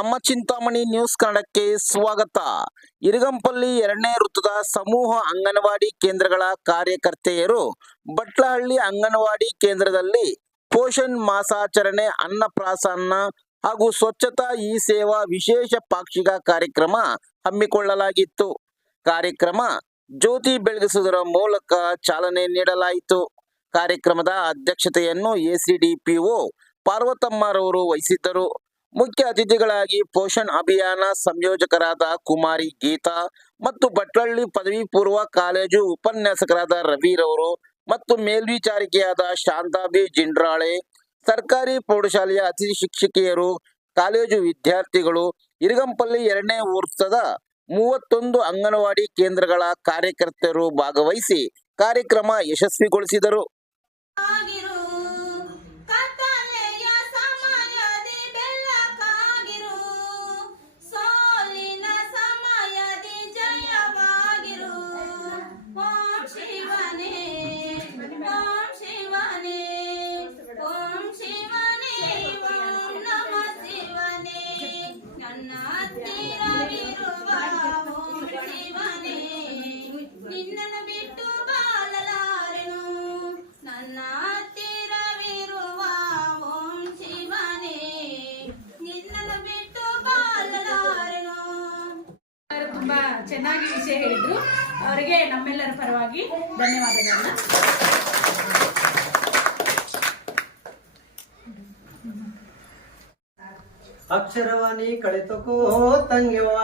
ನಮ್ಮ ಚಿಂತಾಮಣಿ ನ್ಯೂಸ್ ಕನ್ನಡಕ್ಕೆ ಸ್ವಾಗತ. ಇರಗಂಪಲ್ಲಿ ಎರಡನೇ ವೃತ್ತದ ಸಮೂಹ ಅಂಗನವಾಡಿ ಕೇಂದ್ರಗಳ ಕಾರ್ಯಕರ್ತೆಯರು ಬಟ್ಲಹಳ್ಳಿ ಅಂಗನವಾಡಿ ಕೇಂದ್ರದಲ್ಲಿ ಪೋಷಣ್ ಮಾಸಾಚರಣೆ ಅನ್ನಪ್ರಾಸನ್ನ ಹಾಗೂ ಸ್ವಚ್ಛತಾ ಈ ಸೇವಾ ವಿಶೇಷ ಪಾಕ್ಷಿಕ ಕಾರ್ಯಕ್ರಮ ಹಮ್ಮಿಕೊಳ್ಳಲಾಗಿತ್ತು. ಕಾರ್ಯಕ್ರಮ ಜ್ಯೋತಿ ಬೆಳಗಿಸುವುದರ ಮೂಲಕ ಚಾಲನೆ ನೀಡಲಾಯಿತು. ಕಾರ್ಯಕ್ರಮದ ಅಧ್ಯಕ್ಷತೆಯನ್ನು ಎಸಿಡಿಪಿಒ ಪಾರ್ವತಮ್ಮರವರು ವಹಿಸಿದ್ದರು. ಮುಖ್ಯ ಅತಿಥಿಗಳಾಗಿ ಪೋಷಣ್ ಅಭಿಯಾನ ಸಂಯೋಜಕರಾದ ಕುಮಾರಿ ಗೀತಾ ಮತ್ತು ಭಟ್ಲಳ್ಳಿ ಪದವಿ ಪೂರ್ವ ಕಾಲೇಜು ಉಪನ್ಯಾಸಕರಾದ ರವಿರವರು ಮತ್ತು ಮೇಲ್ವಿಚಾರಿಕೆಯಾದ ಶಾಂತಾಬಿ ಜಿಂಡ್ರಾಳೆ, ಸರ್ಕಾರಿ ಪ್ರೌಢಶಾಲೆಯ ಅತಿಥಿ ಶಿಕ್ಷಕಿಯರು, ಕಾಲೇಜು ವಿದ್ಯಾರ್ಥಿಗಳು, ಇರಗಂಪಲ್ಲಿ ಎರಡನೇ ವೃತ್ತದ ಮೂವತ್ತೊಂದು ಅಂಗನವಾಡಿ ಕೇಂದ್ರಗಳ ಕಾರ್ಯಕರ್ತರು ಭಾಗವಹಿಸಿ ಕಾರ್ಯಕ್ರಮ ಯಶಸ್ವಿಗೊಳಿಸಿದರು. ಚೆನ್ನಾಗಿ ವಿಷಯ ಹೇಳಿದ್ರು. ಅವರಿಗೆ ನಮ್ಮೆಲ್ಲರ ಪರವಾಗಿ ಧನ್ಯವಾದಗಳನ್ನ. ಅಕ್ಷರವಾಣಿ ಕಳೆತಕೋ ತಂಗ್ಯವ್ವ,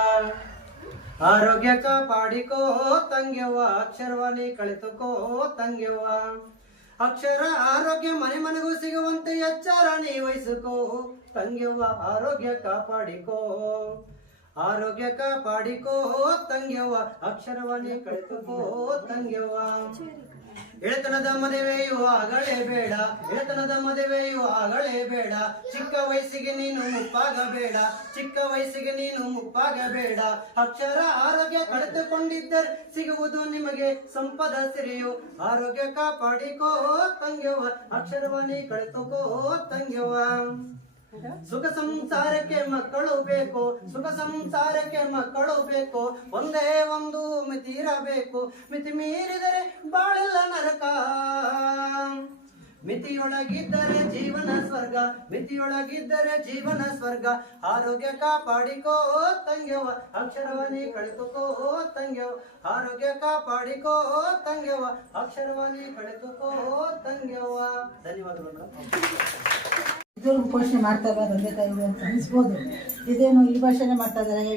ಆರೋಗ್ಯ ಕಾಪಾಡಿಕೋ ತಂಗ್ಯವ್ವ, ಅಕ್ಷರವಾಣಿ ಕಳೆತಕೋ ತಂಗ್ಯವ್ವ. ಅಕ್ಷರ ಆರೋಗ್ಯ ಮನೆ ಮನೆಗೂ ಸಿಗುವಂತೆ ಎಚ್ಚರ ನೀ ವಹಿಸಿಕೋ ಆರೋಗ್ಯ ಕಾಪಾಡಿಕೋ. ಆರೋಗ್ಯ ಕಾಪಾಡಿಕೋ ತಂಗ್ಯವ್ವ ಅಕ್ಷರವಾಣಿ ಕಳೆದುಕೋ ತಂಗ್ಯವ್ವ. ಎಳೆತನದ ಮದುವೆಯು ಆಗಲೇ ಬೇಡ, ಎಳೆತನದ ಮದುವೆಯು ಆಗಲೇ ಬೇಡ. ಚಿಕ್ಕ ವಯಸ್ಸಿಗೆ ನೀನು ಮುಪ್ಪಾಗಬೇಡ, ಚಿಕ್ಕ ವಯಸ್ಸಿಗೆ ನೀನು ಮುಪ್ಪಾಗಬೇಡ. ಅಕ್ಷರ ಆರೋಗ್ಯ ಕಳೆದುಕೊಂಡಿದ್ದರೆ ಸಿಗುವುದು ನಿಮಗೆ ಸಂಪದ ಸಿರಿಯು. ಆರೋಗ್ಯ ಕಾಪಾಡಿಕೋ ತಂಗ್ಯವ್ವ ಅಕ್ಷರವಾಣಿ ಕಳೆದುಕೋ ತಂಗ್ಯವ್ವ. ಸುಖ ಸಂಸಾರಕ್ಕೆ ಮಕ್ಕಳು ಬೇಕು, ಸುಖ ಸಂಸಾರಕ್ಕೆ ಮಕ್ಕಳು ಬೇಕು, ಒಂದೇ ಒಂದು ಮಿತಿ ಇರಬೇಕು ಮಿತಿ ಮೀರಿದರೆ ಬಾಳೆಲ್ಲ ನರಕ. ಮಿತಿಯೊಳಗಿದ್ದರೆ ಜೀವನ ಸ್ವರ್ಗ, ಮಿತಿಯೊಳಗಿದ್ದರೆ ಜೀವನ ಸ್ವರ್ಗ. ಆರೋಗ್ಯ ಕಾಪಾಡಿಕೋ ತಂಗ್ಯವ ಅಕ್ಷರವಾಣಿ ಕಳೆದುಕೋ ತಂಗ್ಯವ ಆರೋಗ್ಯ ಕಾಪಾಡಿಕೋ ತಂಗ್ಯವ ಅಕ್ಷರವಾಣಿ ಕಳೆದುಕೋ ತಂಗ್ಯವ ಧನ್ಯವಾದಗಳು ಮೇಡಮ್ ಇದುವರೆಗೂ ಪೋಷಣೆ ಮಾಡ್ತಾ ತಂದೆ ತಾಯಿಗಳು ಅಂತ ಅನಿಸ್ಬೋದು. ಇದೇನು ಈ ಭಾಷೆನೇ ಮಾಡ್ತಾ ಇದ್ದಾರೆ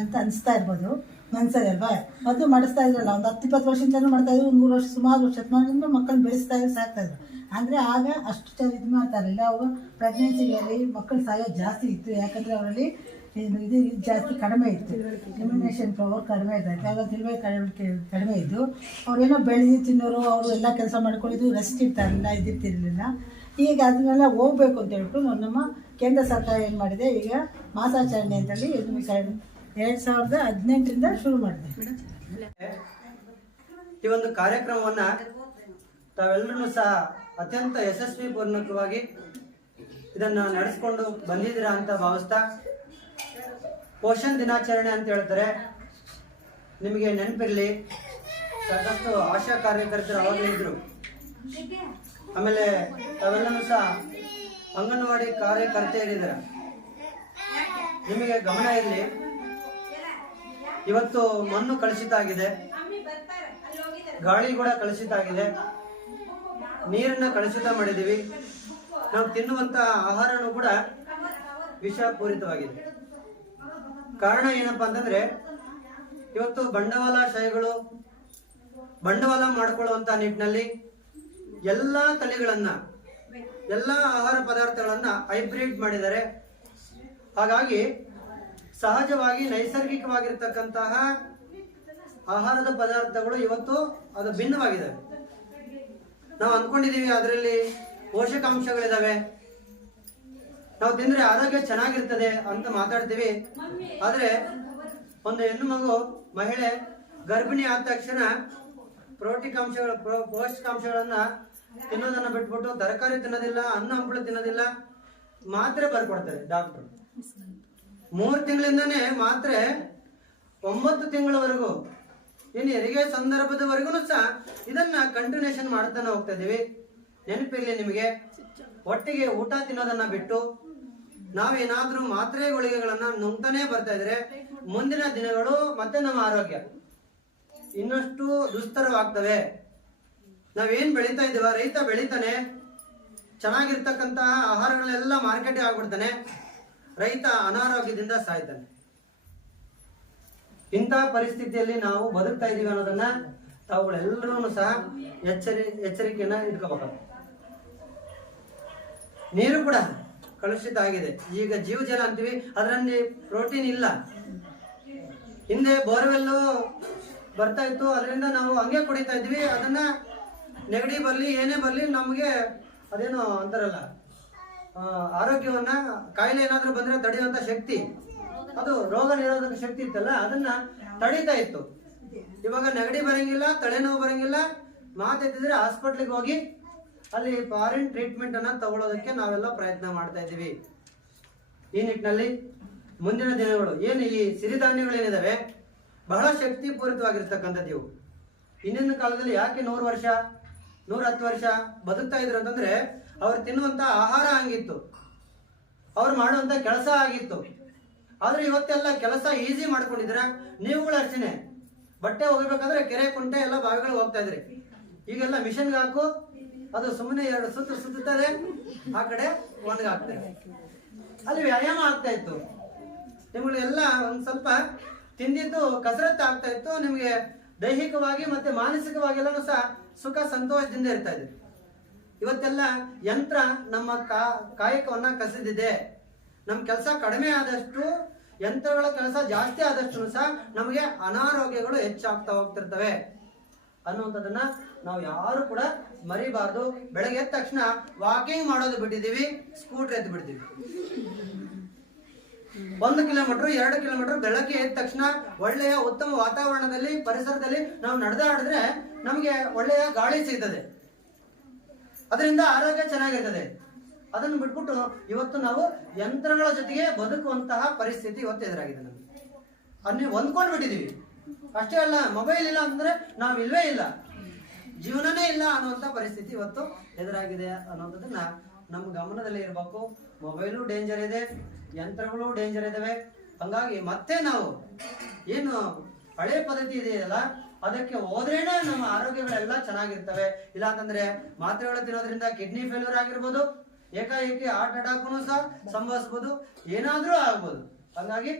ಅಂತ ಅನಿಸ್ತಾ ಇರ್ಬೋದು. ಮನ್ಸಲ್ಲಿ ಅಲ್ವಾ? ಅದು ಮಾಡಿಸ್ತಾ ಇದ್ರಲ್ಲ ಒಂದು ಹತ್ತು ಇಪ್ಪತ್ತು ವರ್ಷದಿಂದಲೂ ಮಾಡ್ತಾ ಇದ್ರು ಮೂರು ವರ್ಷ, ಸುಮಾರು ಶತಮಾನದಿಂದ ಮಕ್ಕಳನ್ನ ಬೆಳೆಸ್ತಾ ಇದ್ರು, ಸಾಕ್ತಾ ಇದ್ರು. ಅಂದರೆ ಆಗ ಅಷ್ಟು ಚೆನ್ನಾಗಿ ಇದು ಮಾಡ್ತಾ ಇರಲಿಲ್ಲ. ಅವರು ಪ್ರೆಗ್ನೆನ್ಸಿಯಲ್ಲಿ ಮಕ್ಕಳು ಸಾಯೋ ಜಾಸ್ತಿ ಇತ್ತು. ಯಾಕಂದರೆ ಅವರಲ್ಲಿ ಇದು ಜಾಸ್ತಿ ಕಡಿಮೆ ಇತ್ತು. ಇಮ್ಯುನೇಷನ್ ಪವರ್ ಕಡಿಮೆ ಇದೆ ಆಗ ತಿಳುವಳಿ ಕಡಿಮೆ ಕಡಿಮೆ ಇದ್ದು. ಅವರೇನೋ ಬೆಳೆದು ತಿನ್ನೋರು, ಅವರು ಎಲ್ಲ ಕೆಲಸ ಮಾಡ್ಕೊಂಡಿದ್ದು ರೆಸ್ಟ್ ಇರ್ತಾ ಇರಲಿಲ್ಲ ಇದಿರ್ತಿರ್ಲಿಲ್ಲ ಈಗ ಅದನ್ನೆಲ್ಲ ಹೋಗ್ಬೇಕು ಅಂತ ಹೇಳ್ಬಿಟ್ಟು ನಮ್ಮ ಕೇಂದ್ರ ಸರ್ಕಾರ ಏನು ಮಾಡಿದೆ? ಈಗ ಮಾಸಾಚರಣೆ ಅಂತೇಳಿ ಎರಡು ಸಾವಿರದ ಹದಿನೆಂಟರಿಂದ ಶುರು ಮಾಡಿದೆ. ಈ ಒಂದು ಕಾರ್ಯಕ್ರಮವನ್ನ ತಾವೆಲ್ಲರೂ ಸಹ ಅತ್ಯಂತ ಯಶಸ್ವಿ ಪೂರ್ಣಕವಾಗಿ ಇದನ್ನ ನಡೆಸ್ಕೊಂಡು ಬಂದಿದ್ದೀರಾ ಅಂತ ಭಾವಿಸ್ತಾ ಪೋಷಣ್ ದಿನಾಚರಣೆ ಅಂತ ಹೇಳ್ತಾರೆ. ನಿಮಗೆ ನೆನಪಿರಲಿ, ಸಾಕಷ್ಟು ಆಶಾ ಕಾರ್ಯಕರ್ತರು ಅವಾಗಲೇ ಇದ್ರು. ಆಮೇಲೆ ತಾವೆಲ್ಲರೂ ಸಹ ಅಂಗನವಾಡಿ ಕಾರ್ಯಕರ್ತೆಯರಿದ್ದಾರೆ ನಿಮಗೆ ಗಮನ ಇರಲಿ. ಇವತ್ತು ಮಣ್ಣು ಕಲುಷಿತ ಆಗಿದೆ ಗಾಳಿ ಕೂಡ ಕಲುಷಿತ ಆಗಿದೆ ನೀರನ್ನ ಕಲುಷಿತ ಮಾಡಿದೀವಿ ನಾವು ತಿನ್ನುವಂತ ಆಹಾರನೂ ಕೂಡ ವಿಷಪೂರಿತವಾಗಿದೆ. ಕಾರಣ ಏನಪ್ಪಾ ಅಂತಂದ್ರೆ, ಇವತ್ತು ಬಂಡವಾಳ ಶಾಹಿಗಳು ಬಂಡವಾಳ ಮಾಡಿಕೊಳ್ಳುವಂತ ನಿಟ್ಟಿನಲ್ಲಿ ಎಲ್ಲಾ ತಳಿಗಳನ್ನ ಎಲ್ಲ ಆಹಾರ ಪದಾರ್ಥಗಳನ್ನ ಹೈಬ್ರಿಡ್ ಮಾಡಿದ್ದಾರೆ ಹಾಗಾಗಿ ಸಹಜವಾಗಿ ನೈಸರ್ಗಿಕವಾಗಿರ್ತಕ್ಕಂತಹ ಆಹಾರದ ಪದಾರ್ಥಗಳು ಇವತ್ತು ಅದು ಭಿನ್ನವಾಗಿದೆ. ನಾವು ಅಂದ್ಕೊಂಡಿದ್ದೀವಿ ಅದರಲ್ಲಿ ಪೋಷಕಾಂಶಗಳಿದಾವೆ. ನಾವು ತಿಂದ್ರೆ ಆರೋಗ್ಯ ಚೆನ್ನಾಗಿರ್ತದೆ ಅಂತ ಮಾತಾಡ್ತೀವಿ. ಆದ್ರೆ ಒಂದು ಹೆಣ್ಣು ಮಗು, ಮಹಿಳೆ ಗರ್ಭಿಣಿ ಆದ ತಕ್ಷಣ ಪ್ರೋಟಿಕಾಂಶಗಳ ಪೋಷಕಾಂಶಗಳನ್ನ ತಿನ್ನೋದನ್ನ ಬಿಟ್ಬಿಟ್ಟು ತರಕಾರಿ ತಿನ್ನೋದಿಲ್ಲ, ಅನ್ನ ಹಂಪಲು ತಿನ್ನೋದಿಲ್ಲ, ಮಾತ್ರೆ ಬರ್ಕೊಡ್ತಾರೆ ಡಾಕ್ಟರ್. ಮೂರು ತಿಂಗಳಿಂದನೇ ಮಾತ್ರೆ ಒಂಬತ್ತು ತಿಂಗಳವರೆಗೂ, ಇನ್ನು ಹೆರಿಗೆ ಸಂದರ್ಭದವರೆಗೂ ಸಹ ಇದನ್ನ ಕಂಟಿನ್ಯೂಷನ್ ಮಾಡ್ತಾನೆ ಹೋಗ್ತಾ ಇದೀವಿ. ನೆನಪಿರ್ಲಿ ನಿಮಗೆ, ಒಟ್ಟಿಗೆ ಊಟ ತಿನ್ನೋದನ್ನ ಬಿಟ್ಟು ನಾವೇನಾದ್ರೂ ಮಾತ್ರೆ ಗುಳಿಗೆಗಳನ್ನ ನುಂಗ್ತಾನೆ ಬರ್ತಾ ಇದ್ರೆ ಮುಂದಿನ ದಿನಗಳು ಮತ್ತೆ ನಮ್ಮ ಆರೋಗ್ಯ ಇನ್ನಷ್ಟು ದುಸ್ತರವಾಗ್ತವೆ. ನಾವೇನ್ ಬೆಳೀತಾ ಇದೀವ ರೈತ ಬೆಳೀತಾನೆ. ಚೆನ್ನಾಗಿರ್ತಕ್ಕಂತಹ ಆಹಾರಗಳೆಲ್ಲ ಮಾರ್ಕೆಟ್ ಆಗ್ಬಿಡ್ತಾನೆ ರೈತ ಅನಾರೋಗ್ಯದಿಂದ ಸಾಯ್ತಾನೆ. ಇಂತಹ ಪರಿಸ್ಥಿತಿಯಲ್ಲಿ ನಾವು ಬದುಕ್ತಾ ಇದ್ದೀವಿ ಅನ್ನೋದನ್ನ ತಾವುಗಳೆಲ್ಲರೂ ಸಹ ಎಚ್ಚರಿ, ಎಚ್ಚರಿಕೆಯನ್ನ ಇಟ್ಕೋಬೇಕು. ನೀರು ಕೂಡ ಕಲುಷಿತ ಆಗಿದೆ. ಈಗ ಜೀವಜಲ ಅಂತೀವಿ, ಅದರಲ್ಲಿ ಪ್ರೋಟೀನ್ ಇಲ್ಲ. ಹಿಂದೆ ಬೋರ್ವೆಲ್ಲು ಬರ್ತಾ ಇತ್ತು, ಅದರಿಂದ ನಾವು ಹಂಗೆ ಕುಡಿತಾ ಇದ್ವಿ, ಅದನ್ನ ನೆಗಡಿ ಬರಲಿ, ಏನೇ ಬರಲಿ ನಮಗೆ ಅದೇನು ಅಂತಾರಲ್ಲ ಆರೋಗ್ಯವನ್ನ, ಕಾಯಿಲೆ ಏನಾದರೂ ಬಂದರೆ ತಡೆಯುವಂಥ ಶಕ್ತಿ. ಅದು ರೋಗ ನಿರೋಧಕ ಶಕ್ತಿ ಇತ್ತಲ್ಲ, ಅದನ್ನ ತಡೀತಾ ಇತ್ತು. ಇವಾಗ ನೆಗಡಿ ಬರಂಗಿಲ್ಲ, ತಲೆನೋವು ಬರಂಗಿಲ್ಲ ಮಾತೆತ್ತಿದ್ರೆ ಹಾಸ್ಪಿಟ್ಲಿಗೆ ಹೋಗಿ ಅಲ್ಲಿ ಫಾರಿನ್ ಟ್ರೀಟ್ಮೆಂಟ್ ಅನ್ನ ತಗೊಳ್ಳೋದಕ್ಕೆ ನಾವೆಲ್ಲ ಪ್ರಯತ್ನ ಮಾಡ್ತಾ ಇದ್ದೀವಿ. ಈ ನಿಟ್ಟಿನಲ್ಲಿ ಮುಂದಿನ ದಿನಗಳು, ಏನು ಈ ಸಿರಿಧಾನ್ಯಗಳೇನಿದಾವೆ, ಬಹಳ ಶಕ್ತಿಪೂರಿತವಾಗಿರ್ತಕ್ಕಂಥದ್ದು ಇವು. ಹಿಂದಿನ ಕಾಲದಲ್ಲಿ ಯಾಕೆ ನೂರು ವರ್ಷ ನೂರ ಹತ್ತು ವರ್ಷ ಬದುಕ್ತಾ ಇದ್ರು ಅಂತಂದ್ರೆ ಅವ್ರು ತಿನ್ನುವಂತ ಆಹಾರ ಆಗಿತ್ತು ಅವ್ರು ಮಾಡುವಂತ ಕೆಲಸ ಆಗಿತ್ತು. ಆದ್ರೆ ಇವತ್ತೆಲ್ಲ ಕೆಲಸ ಈಸಿ ಮಾಡ್ಕೊಂಡಿದ್ರ ನೀವುಗಳು ಅಷ್ಟೇನೆ ಬಟ್ಟೆ ಹೋಗ್ಬೇಕಂದ್ರೆ ಕೆರೆ, ಕುಂಟೆ ಎಲ್ಲ ಬಾವಿಗಳು ಹೋಗ್ತಾ ಇದ್ರಿ. ಈಗೆಲ್ಲ ಮಿಷನ್ಗೆ ಹಾಕು. ಅದು ಸುಮ್ಮನೆ ಎರಡು ಸುತ್ತು ಸುತ್ತುತ್ತಾರೆ. ಆ ಕಡೆ ಒಣಗಾಗ್ತದೆ ಅಲ್ಲಿ ವ್ಯಾಯಾಮ ಆಗ್ತಾ ಇತ್ತು. ನಿಮ್ಗಳೆಲ್ಲ ಒಂದ್ ಸ್ವಲ್ಪ ತಿಂದಿದ್ದು ಕಸರತ್ತು ಆಗ್ತಾ ಇತ್ತು. ನಿಮ್ಗೆ ದೈಹಿಕವಾಗಿ ಮತ್ತೆ ಮಾನಸಿಕವಾಗಿ ಎಲ್ಲಾನು ಸಹ ಸುಖ, ಸಂತೋಷದಿಂದ ಇರ್ತಾ ಇದೆ ಇವತ್ತೆಲ್ಲ ಯಂತ್ರ ನಮ್ಮ ಕಾಯಕವನ್ನ ಕಸಿದಿದೆ. ನಮ್ಮ ಕೆಲಸ ಕಡಿಮೆ ಆದಷ್ಟು, ಯಂತ್ರಗಳ ಕೆಲಸ ಜಾಸ್ತಿ ಆದಷ್ಟು ಸಹ ನಮಗೆ ಅನಾರೋಗ್ಯಗಳು ಹೆಚ್ಚಾಗ್ತಾ ಹೋಗ್ತಿರ್ತವೆ. ಅನ್ನುವಂಥದ್ದನ್ನ ನಾವು ಯಾರು ಕೂಡ ಮರಿಬಾರ್ದು. ಬೆಳಗ್ಗೆ ಎದ್ದ ತಕ್ಷಣ ವಾಕಿಂಗ್ ಮಾಡೋದು ಬಿಟ್ಟಿದ್ದೀವಿ ಸ್ಕೂಟರ್ ಎದ್ದು ಬಿಡ್ತೀವಿ. ಒಂದು ಕಿಲೋಮೀಟರ್ ಎರಡು ಕಿಲೋಮೀಟರ್ ಬೆಳಗ್ಗೆ ಎದ್ದ ತಕ್ಷಣ ಒಳ್ಳೆಯ ಉತ್ತಮ ವಾತಾವರಣದಲ್ಲಿ, ಪರಿಸರದಲ್ಲಿ ನಾವು ನಡೆದಾಡಿದ್ರೆ ನಮಗೆ ಒಳ್ಳೆಯ ಗಾಳಿ ಸಿಗ್ತದೆ. ಅದರಿಂದ ಆರೋಗ್ಯ ಚೆನ್ನಾಗಿರ್ತದೆ. ಅದನ್ನು ಬಿಟ್ಬಿಟ್ಟು ಇವತ್ತು ನಾವು ಯಂತ್ರಗಳ ಜೊತೆಗೆ ಬದುಕುವಂತಹ ಪರಿಸ್ಥಿತಿ ಇವತ್ತು ಎದುರಾಗಿದೆ ನಮಗೆ. ಅದನ್ನ ಹೊಂದ್ಕೊಂಡು ಬಿಟ್ಟಿದೀವಿ ಅಷ್ಟೇ ಅಲ್ಲ ಮೊಬೈಲ್ ಇಲ್ಲ ಅಂದ್ರೆ ನಾವು ಇಲ್ವೇ ಇಲ್ಲ. ಜೀವನನೇ ಇಲ್ಲ ಅನ್ನುವಂಥ ಪರಿಸ್ಥಿತಿ ಇವತ್ತು ಎದುರಾಗಿದೆ ಅನ್ನೋದನ್ನ ನಮ್ಮ ಗಮನದಲ್ಲಿ ಇರಬೇಕು. ಮೊಬೈಲು ಡೇಂಜರ್ ಇದೆ, ಯಂತ್ರಗಳು ಡೇಂಜರ್ ಇದಾವೆ. ಹಂಗಾಗಿ ಮತ್ತೆ ನಾವು ಏನು ಹಳೆ ಪದ್ಧತಿ ಇದೆಯಲ್ಲ ಅದಕ್ಕೆ ಹೋದ್ರೇನೆ ನಮ್ಮ ಆರೋಗ್ಯಗಳೆಲ್ಲ ಚೆನ್ನಾಗಿರ್ತವೆ. ಇಲ್ಲ ಅಂತಂದ್ರೆ ಮಾತ್ರೆಗಳು ತಿನ್ನೋದ್ರಿಂದ ಕಿಡ್ನಿ ಫೇಲ್ಯೂರ್ ಆಗಿರ್ಬೋದು, ಏಕಾಏಕಿ ಹಾರ್ಟ್ ಅಟ್ಯಾಕ್ನು ಸಹ ಸಂಭವಿಸ್ಬೋದು, ಏನಾದ್ರೂ ಆಗ್ಬೋದು. ಹಂಗಾಗಿ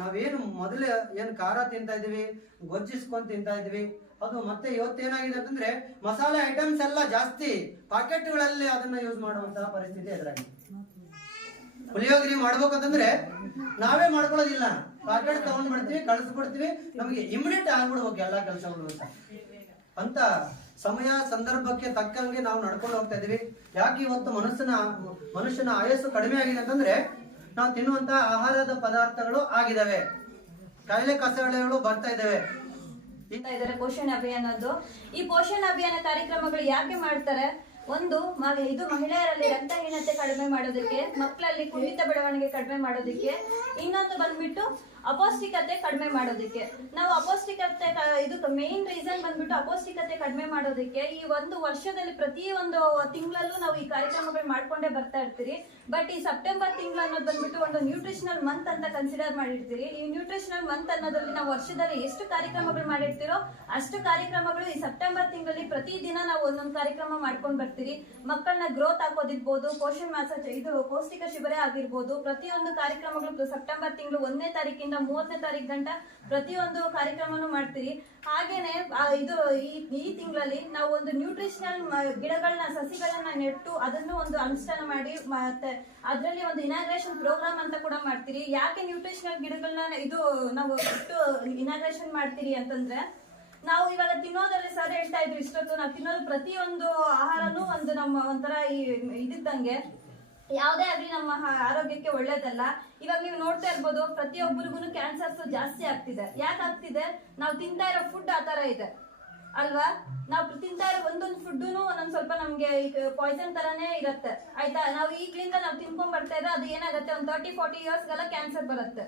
ನಾವೇನು ಮೊದಲೇ ಏನು ಖಾರ ತಿಂತಾ ಇದೀವಿ ಗೊಜ್ಜಿಸ್ಕೊಂಡು ತಿಂತಾ ಇದ್ವಿ ಅದು ಮತ್ತೆ ಇವತ್ತೇನಾಗಿದೆ ಅಂತಂದ್ರೆ ಮಸಾಲೆ ಐಟಮ್ಸ್ ಎಲ್ಲ ಜಾಸ್ತಿ ಪಾಕೆಟ್ಗಳಲ್ಲಿ ಅದನ್ನ ಯೂಸ್ ಮಾಡುವಂತಹ ಪರಿಸ್ಥಿತಿ ಎದುರಾಗಿದೆ. ಪುಳಿಯೋಗರಿ ಮಾಡ್ಬೇಕಂತಂದ್ರೆ ನಾವೇ ಮಾಡ್ಕೊಳ್ಳೋದಿಲ್ಲ. ಪಾಕೆಟ್ ತಗೊಂಡ್ ಬಿಡ್ತೀವಿ ಕಳಿಸ್ಬಿಡ್ತೀವಿ. ನಮಗೆ ಇಮಿಡಿಯೇಟ್ ಆಗ್ಬಿಡ್ಬೇಕು ಎಲ್ಲಾ ಕೆಲಸಗಳು ಅಂತ. ಸಮಯ, ಸಂದರ್ಭಕ್ಕೆ ತಕ್ಕಂಗೆ ನಾವು ನಡ್ಕೊಂಡು ಹೋಗ್ತಾ ಇದೀವಿ. ಯಾಕೆ ಇವತ್ತು ಮನಸ್ಸಿನ, ಮನುಷ್ಯನ ಆಯಸ್ಸು ಕಡಿಮೆ ಆಗಿದೆ ಅಂತಂದ್ರೆ, ನಾವು ತಿನ್ನುವಂತ ಆಹಾರದ ಪದಾರ್ಥಗಳು ಆಗಿದಾವೆ. ಕಾಯಿಲೆ ಕಸಳೆಗಳು ಬರ್ತಾ ಇದಾವೆ. ಪೋಷಣ ಅಭಿಯಾನದ್ದು ಈ ಪೋಷಣ್ ಅಭಿಯಾನ ಕಾರ್ಯಕ್ರಮಗಳು ಯಾಕೆ ಮಾಡ್ತಾರೆ? ಒಂದು ಇದು ಮಹಿಳೆಯರಲ್ಲಿ ರಕ್ತಹೀನತೆ ಕಡಿಮೆ ಮಾಡೋದಕ್ಕೆ ಮಕ್ಕಳಲ್ಲಿ ಕುಣಿತ ಬೆಳವಣಿಗೆ ಕಡಿಮೆ ಮಾಡೋದಕ್ಕೆ ಇನ್ನೊಂದು ಬಂದ್ಬಿಟ್ಟು ಅಪೌಷ್ಟಿಕತೆ ಕಡಿಮೆ ಮಾಡೋದಕ್ಕೆ. ನಾವು ಅಪೌಷ್ಟಿಕತೆ ಇದು ಮೇನ್ ರೀಸನ್ ಬಂದ್ಬಿಟ್ಟು ಅಪೌಷ್ಟಿಕತೆ ಕಡಿಮೆ ಮಾಡೋದಕ್ಕೆ ಈ ಒಂದು ವರ್ಷದಲ್ಲಿ ಪ್ರತಿ ಒಂದು ತಿಂಗಳಲ್ಲೂ ನಾವು ಈ ಕಾರ್ಯಕ್ರಮಗಳು ಮಾಡ್ಕೊಂಡೇ ಬರ್ತಾ ಇರ್ತೀರಿ. ಬಟ್ ಈ ಸೆಪ್ಟೆಂಬರ್ ತಿಂಗಳು ಅನ್ನೋದು ಬಂದ್ಬಿಟ್ಟು ಒಂದು ನ್ಯೂಟ್ರಿಷನಲ್ ಮಂತ್ ಅಂತ ಕನ್ಸಿಡರ್ ಮಾಡಿರ್ತೀರಿ. ಈ ನ್ಯೂಟ್ರಿಷನಲ್ ಮಂತ್ ಅನ್ನೋದ್ರಲ್ಲಿ ನಾವು ವರ್ಷದಲ್ಲಿ ಎಷ್ಟು ಕಾರ್ಯಕ್ರಮಗಳು ಮಾಡಿರ್ತೀರೋ ಅಷ್ಟು ಕಾರ್ಯಕ್ರಮಗಳು ಈ ಸೆಪ್ಟೆಂಬರ್ ತಿಂಗಳಲ್ಲಿ ಪ್ರತಿ ದಿನ ನಾವು ಒಂದೊಂದು ಕಾರ್ಯಕ್ರಮ ಮಾಡ್ಕೊಂಡು ಬರ್ತೀರಿ. ಮಕ್ಕಳನ್ನ ಗ್ರೋತ್ ಹಾಕೋದಿರ್ಬೋದು ಪೋಷಣ್ ಮಾಸ ಇದು ಪೌಷ್ಟಿಕ ಶಿಬಿರ ಆಗಿರ್ಬೋದು, ಪ್ರತಿಯೊಂದು ಕಾರ್ಯಕ್ರಮಗಳು ಸೆಪ್ಟೆಂಬರ್ ತಿಂಗಳು ಒಂದನೇ ತಾರೀಕಿಂದ ಮೂವತ್ತನೇ ತಾರೀಕು ಗಂಟ ಪ್ರತಿಯೊಂದು ಕಾರ್ಯಕ್ರಮನೂ ಮಾಡ್ತೀರಿ. ಹಾಗೇನೆ ಇದು ಈ ತಿಂಗಳಲ್ಲಿ ನಾವು ಒಂದು ನ್ಯೂಟ್ರಿಷನಲ್ ಗಿಡಗಳನ್ನ ಸಸಿಗಳನ್ನ ನೆಟ್ಟು ಅದನ್ನು ಒಂದು ಅನುಷ್ಠಾನ ಮಾಡಿ, ಮತ್ತೆ ಅದರಲ್ಲಿ ಒಂದು ಇನಾಗ್ರೇಷನ್ ಪ್ರೋಗ್ರಾಮ್ ಅಂತ ಕೂಡ ಮಾಡ್ತೀರಿ. ಯಾಕೆ ನ್ಯೂಟ್ರಿಷನಲ್ ಗಿಡಗಳನ್ನ ಇದು ನಾವು ಇಟ್ಟು ಇನಾಗ್ರೇಷನ್ ಮಾಡ್ತೀರಿ ಅಂತಂದ್ರೆ, ನಾವು ಇವಾಗ ತಿನ್ನೋದ್ರಲ್ಲಿ ಸರ್ ಹೇಳ್ತಾ ಇದ್ವಿ ಇಷ್ಟೊತ್ತು ನಾವು ತಿನ್ನೋದು ಪ್ರತಿಯೊಂದು ಆಹಾರನೂ ಒಂದು ನಮ್ಮ ಒಂಥರ ಈ, ಇದಿದ್ದಂಗೆ. ಯಾವುದೇ ಆಗಲಿ ನಮ್ಮ ಆರೋಗ್ಯಕ್ಕೆ ಒಳ್ಳೇದಲ್ಲ. ಇವಾಗ ನೀವು ನೋಡ್ತಾ ಇರ್ಬೋದು ಪ್ರತಿಯೊಬ್ಬರಿಗೂ ಕ್ಯಾನ್ಸರ್ಸ್ ಜಾಸ್ತಿ ಆಗ್ತಿದೆ. ಯಾಕೆ ಆಗ್ತಿದೆ? ನಾವು ತಿಂತಾ ಇರೋ ಫುಡ್ ಆ ತರ ಇದೆ. ಅಲ್ವಾ? ನಾವು ತಿಂತಾ ಇರೋ ಒಂದೊಂದು ಫುಡ್ಡುನು ಒಂದೊಂದು ಸ್ವಲ್ಪ ನಮ್ಗೆ ಪಾಯ್ಸನ್ ತರಾನೇ ಇರತ್ತೆ. ಆಯ್ತಾ? ನಾವು ಈಗ್ಲಿಂದ ನಾವು ತಿನ್ಕೊಂಡ್ ಬರ್ತಾ ಇದ್ರೆ ಅದು ಏನಾಗುತ್ತೆ? ಒಂದ್ ತರ್ಟಿ ಫಾರ್ಟಿ ಇಯರ್ಸ್ಗೆಲ್ಲ ಕ್ಯಾನ್ಸರ್ ಬರುತ್ತೆ.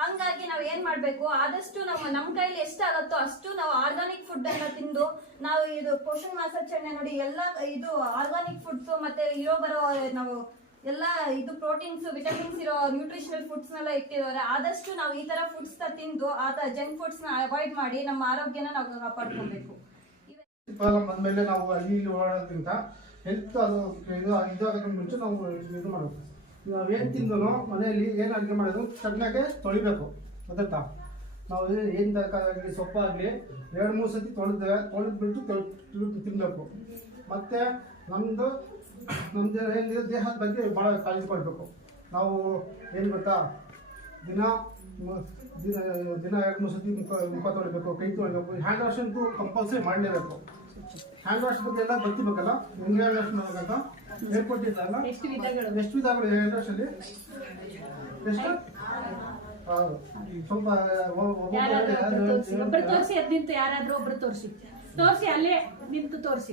ಹಂಗಾಗಿ ನಾವು ಏನ್ ಮಾಡ್ಬೇಕು? ಆದಷ್ಟು ನಮ್ಮ, ನಮ್ ಕೈಲಿ ಎಷ್ಟಾಗತ್ತೋ ಅಷ್ಟು ನಾವು ಆರ್ಗಾನಿಕ್ ಫುಡ್ ಅನ್ನ ತಿಂದು, ನಾವು ಇದು ಪೋಷಣ್ ಮಾಸಾಚರಣೆ ನೋಡಿ ಎಲ್ಲ ಇದು ಆರ್ಗಾನಿಕ್ ಫುಡ್ಸ್ ಮತ್ತೆ ಇರೋ ಬರೋ, ನಾವು ಎಲ್ಲ ಇದು ಪ್ರೋಟೀನ್ಸ್ ವಿಟಮಿನ್ಸ್ ಇರೋ ನ್ಯೂಟ್ರಿಷನಲ್ ಫುಡ್ಸ್ ನೆಲ್ಲ ಇಟ್ಟಿದ್ದಾರೆ ಆದಷ್ಟು ನಾವು ಈ ತರ ಫುಡ್ಸ್ ತಿಂದು ಆ ಜಂಕ್ ಫುಡ್ಸ್ನ ಅವಾಯ್ಡ್ ಮಾಡಿ ನಮ್ಮ ಆರೋಗ್ಯನ ನಾವು ಕಾಪಾಡ್ಕೊಬೇಕು. ಬಂದ್ಮೇಲೆ ನಾವು ಅಲ್ಲಿ ಇಲ್ಲಿ ಓಡಾಡೋದ್ರಿಂದ ಹೆಲ್ತ್ ಅದು ಇದು ಮುಂಚೆ ನಾವು ಇದು ಮಾಡಬೇಕು ನಾವೇನು ತಿಂದನೋ ಮನೆಯಲ್ಲಿ ಏನು ಅಡುಗೆ ಮಾಡೋದು ಚೆನ್ನಾಗೆ ತೊಳಿಬೇಕು. ಗೊತ್ತಾ ನಾವು ಏನು ತರಕಾರಿ ಸೊಪ್ಪಾಗಲಿ ಎರಡು ಮೂರು ಸತಿ ತೊಳೆದ್ರೆ ತೊಳೆದ್ಬಿಟ್ಟು ತೊಳೆದು ತಿನ್ನಬೇಕು ಮತ್ತು ನಮ್ಮದು ನಮ್ಮದು ಏನಿದೆ ದೇಹದ ಬಗ್ಗೆ ಭಾಳ ಕಾಳಜಿ ಮಾಡಬೇಕು ನಾವು ಏನು ಗೊತ್ತಾ? ದಿನ ದಿನ ದಿನ ಎರಡು ಮೂರು ಸತಿ ಮುಖ ಮುಖ ತೊಳಿಬೇಕು ಕೈ ತೊಳಿಬೇಕು ಹ್ಯಾಂಡ್ ವಾಶ್ ಅಂತೂ ಕಂಪಲ್ಸರಿ ಮಾಡಲೇಬೇಕು. ಹ್ಯಾಂಡ್ ವಾಶ್ ಬಗ್ಗೆ ಎಲ್ಲ ಗೊತ್ತಿರ್ಬೇಕಲ್ಲ ಹೆಂಗೆ ಹ್ಯಾಂಡ್ ವಾಶ್ ಮಾಡ್ಬೇಕಂತ ಹೇಳ್ಕೊಟ್ಟಿದ್ದಲ್ಲ ಎಷ್ಟು ವಿಧಗಳು? ಎಷ್ಟು ವಿಧಗಳು ಹ್ಯಾಂಡ್ ವಾಶಲ್ಲಿ ಎಷ್ಟು? ಹೌದು. ಸ್ವಲ್ಪ ಒಬ್ರು ತೋರಿಸಿ. ಅದ್ ನಿಂತು ಯಾರಾದ್ರೂ ಒಬ್ರು ತೋರಿಸಿ. ತೋರಿಸಿ ಅಲ್ಲೇ ನಿಂತು ತೋರಿಸಿ.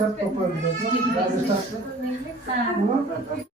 ಎಲ್ಲಿ ಬಂದಿದ್ದಾ? ಹಾ, ಅದಕ್ಕೆ ಹೇಳಿದೆ.